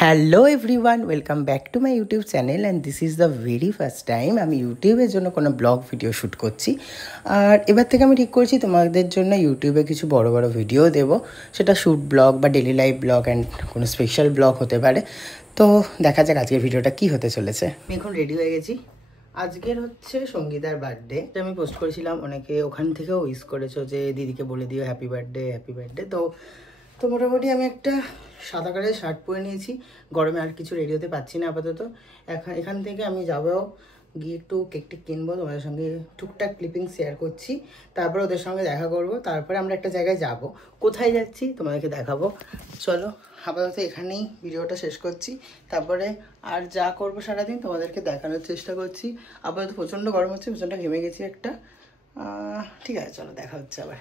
Hello everyone, welcome back to my YouTube channel and this is the very first time আমি ইউটিউবের জন্য কোনো blog video shoot করছি। আর এবার থেকে আমি ঠিক করছি তোমাদের জন্য ইউটিউবে কিছু বড় বড় ভিডিও দেব, সেটা শ্যুট ব্লগ বা ডেলি লাইফ ব্লগ অ্যান্ড কোনো স্পেশাল ব্লগ হতে পারে। তো দেখা যাক আজকের ভিডিওটা কি হতে চলেছে। আমি এখন রেডি হয়ে গেছি। আজকের হচ্ছে সঙ্গীতার বার্থডে, আমি পোস্ট করেছিলাম, অনেকে ওখান থেকেও উইশ করেছো যে দিদিকে বলে দিও হ্যাপি বার্থডে হ্যাপি বার্থডে। তো মোটামুটি আমি একটা সাদা কালারের শার্ট পরে নিয়েছি, গরমে আর কিছু রেডি হতে পারছি না আপাতত। এখান থেকে আমি যাবো গিয়ে একটু কেকটি কিনবো, তোমাদের সঙ্গে টুকটাক ক্লিপিং শেয়ার করছি, তারপর ওদের সঙ্গে দেখা করব, তারপরে আমরা একটা জায়গায় যাব। কোথায় যাচ্ছি তোমাদেরকে দেখাবো। চলো আপাতত এখানেই ভিডিওটা শেষ করছি, তারপরে আর যা করবো সারাদিন তোমাদেরকে দেখানোর চেষ্টা করছি। আপাতত প্রচণ্ড গরম হচ্ছে, প্রচণ্ড ঘেমে গেছি একটা। ঠিক আছে, চলো দেখা হচ্ছে আবার।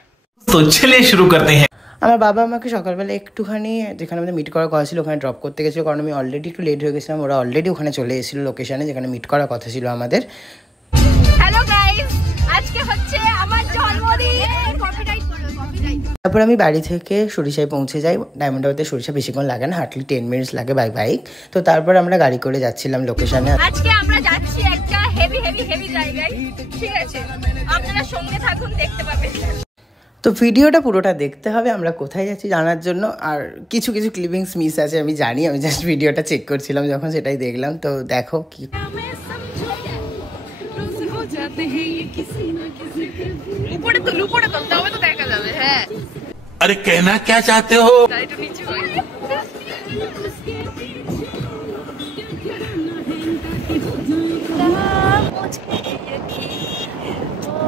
তো চলে শুরু করতে হ্যাঁ। আমার বাবা আমাকে সকালবেলা একটুখানি যেখানে আমাদের মিট করার কথা ছিল ওখানে ড্রপ করতে গেছিলো, কারণ আমি অলরেডি একটু লেট হয়ে গেছিলাম। ওরা অলরেডি ওখানে চলে এসেছিলো লোকেশানে যেখানে মিট করার কথা ছিল আমাদের। হ্যালো গাইস, আজকে হচ্ছে আমার জন্মদিন। তারপর আমি বাড়ি থেকে সরিষায় পৌঁছে যাই। ডায়মন্ড হারবারতে সরিষা বেশিক্ষণ লাগে না, হার্ডলি 10 মিনিটস লাগে বাই বাইক। তো তারপর আমরা গাড়ি করে যাচ্ছিলাম লোকেশানে। আজকে আমরা যাচ্ছি একটা হেভি জায়গায়, ঠিক আছে? আপনারা সঙ্গে থাকুন, দেখতে পাবেন। তো ভিডিওটা পুরোটা দেখতে হবে আমরা কোথায় যাচ্ছি জানার জন্য। আর কিছু কিছু ক্লিপিংস মিস আছে আমি জানি, আমি জাস্ট ভিডিওটা চেক করছিলাম যখন, সেটাই দেখলাম। তো দেখো কি উপরে তো তবে তো দেখা যাবে। হ্যাঁ, अरे कहना क्या चाहते हो? একটু নিচে হই।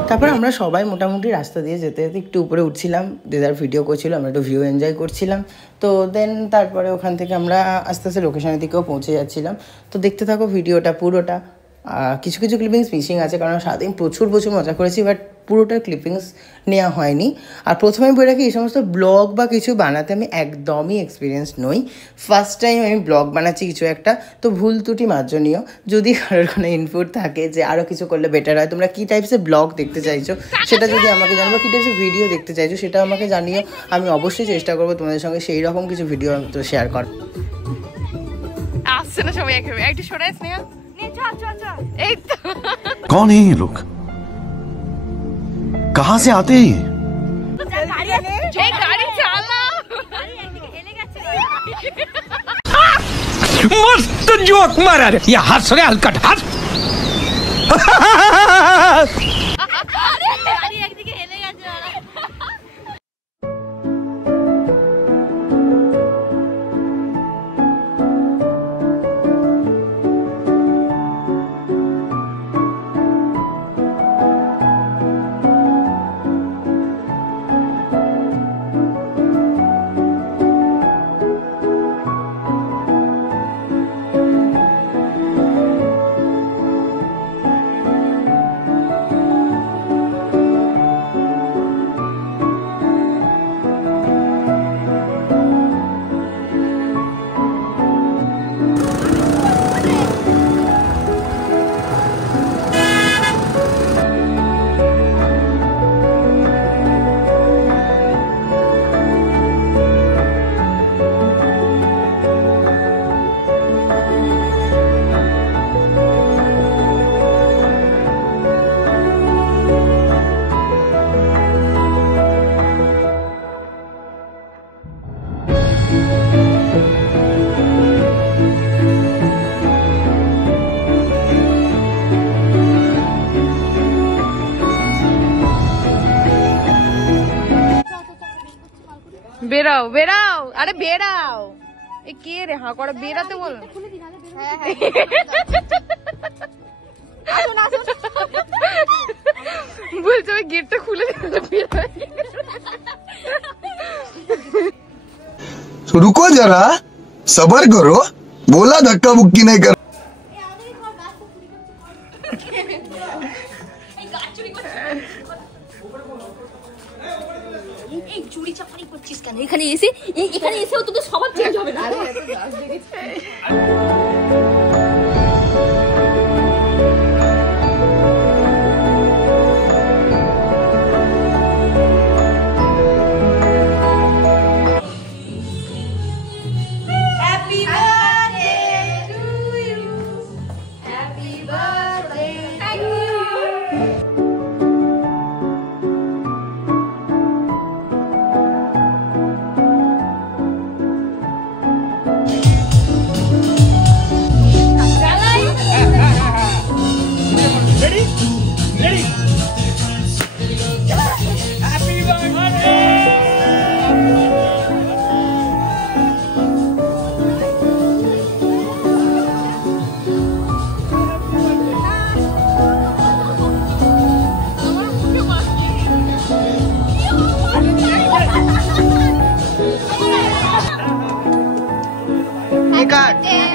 তারপর আমরা সবাই মোটামুটি রাস্তা দিয়ে যেতে যেতে একটু উপরে উঠছিলাম, দিদার ভিডিও করছিল, আমরা একটু ভিউ এনজয় করছিলাম। তো দেন তারপরে ওখান থেকে আমরা আস্তে আস্তে লোকেশনের দিকেও পৌঁছে যাচ্ছিলাম। তো দেখতে থাকো ভিডিওটা পুরোটা। কিছু কিছু ক্লিপিংস মিসিং আছে, কারণ সারাদিন প্রচুর মজা করেছি, বাট পুরোটা ক্লিপিংস নেওয়া হয়নি। আর প্রথমে বলে রাখি, এই সমস্ত ব্লগ বা কিছু বানাতে আমি একদমই এক্সপিরিয়েন্স নই, ফার্স্ট টাইম আমি ব্লগ বানাচ্ছি কিছু একটা। তো ভুল ত্রুটি মার্জনীয়। যদি কারোর কোনো ইনপুট থাকে যে আরও কিছু করলে বেটার হয়, তোমরা কী টাইপসের ব্লগ দেখতে চাইছো সেটা যদি আমাকে জানাবো, কী টাইপসের ভিডিও দেখতে চাইছো সেটা আমাকে জানিও। আমি অবশ্যই চেষ্টা করবো তোমাদের সঙ্গে সেই রকম কিছু ভিডিও তো শেয়ার কর। আসছে না সবাই একেবারে, একটু সরে স্নেহা। এই তো कौन है ये लोग? कहाँ से आते हैं ये? গাড়ি চালা, मस्त जोक मारा रे, ये हंस रे हलकट हंस। গাড়ি একদিকে হেলে গেছে। বেরাও বেরাও, আরে বেরাও। এ কে রে হা করে বেরাতে বল। বলছে ওই গেটটা খুলে रुको जरा, सबर करो, बोला धक्का मुक्की नहीं कर। চুরি চাপারি করছিস কেন? এখানে এসেও তোদের স্বভাব চেঞ্জ হবে না। Happy birthday start.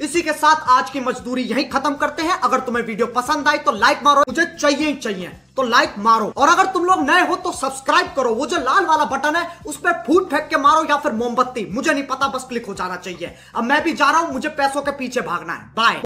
इसी के साथ आज की मजदूरी यहीं खत्म करते हैं। अगर तुम्हें वीडियो पसंद आई तो लाइक मारो, मुझे चाहिए ही चाहिए तो लाइक मारो। और अगर तुम लोग नए हो तो सब्सक्राइब करो, वो जो लाल वाला बटन है उस पर फूट फेंक के मारो या फिर मोमबत्ती, मुझे नहीं पता, बस क्लिक हो जाना चाहिए। अब मैं भी जा रहा हूं, मुझे पैसों के पीछे भागना है। बाय।